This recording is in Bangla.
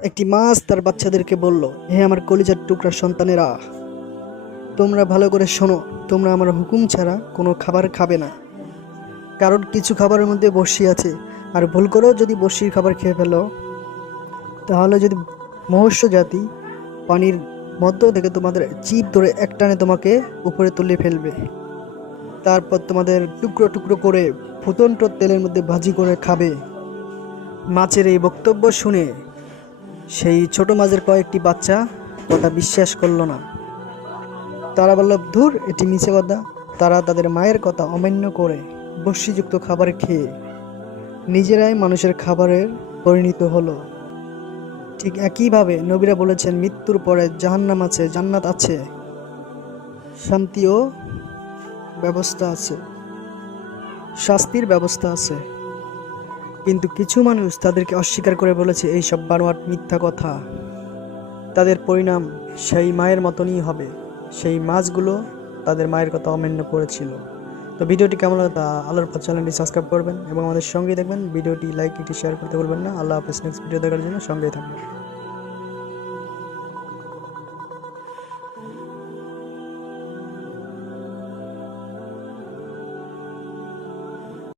একটি মাছ তার বাচ্চাদেরকে বলল, হে আমার কলিজার টুকরা সন্তানেরা, তোমরা ভালো করে শোনো, তোমরা আমার হুকুম ছাড়া কোনো খাবার খাবে না। কারণ কিছু খাবারের মধ্যে বসি আছে, আর ভুল করেও যদি বসির খাবার খেয়ে ফেলো, তাহলে যদি মহস্য জাতি পানির মধ্য থেকে তোমাদের চিপ ধরে একটানে তোমাকে উপরে তুলে ফেলবে। তারপর তোমাদের টুকরো টুকরো করে ফুটন্ত তেলের মধ্যে ভাজি করে খাবে। মাছের এই বক্তব্য শুনে সেই ছোট মাছের কয়েকটি বাচ্চা কথা বিশ্বাস করল না। তারা বলল, ধুর, এটি মিছে কথা। তারা তাদের মায়ের কথা অমান্য করে বস্যিযুক্ত খাবার খেয়ে নিজেরাই মানুষের খাবারের পরিণত হলো। ঠিক একইভাবে নবীরা বলেছেন, মৃত্যুর পরে জাহান্নাম আছে, জান্নাত আছে। শান্তিও ব্যবস্থা আছে। শাস্তির ব্যবস্থা আছে। কিন্তু কিছু মানুষ তাদেরকে অস্বীকার করে বলেছে, এই সব বানোয়াট মিথ্যা কথা। তাদের পরিণাম সেই মায়ের মতনই হবে। সেই মাছগুলো তাদের মায়ের কথা অমান্য করেছিল। তো ভিডিওটি কেমন লাগে তা আলোর চ্যানেলটি সাবস্ক্রাইব করবেন এবং আমাদের সঙ্গেই দেখবেন ভিডিওটি লাইক এটি শেয়ার করতে বলবেন না। আল্লাহ হাফেজ। নেক্সট ভিডিও দেখার জন্য সঙ্গেই থাকবেন।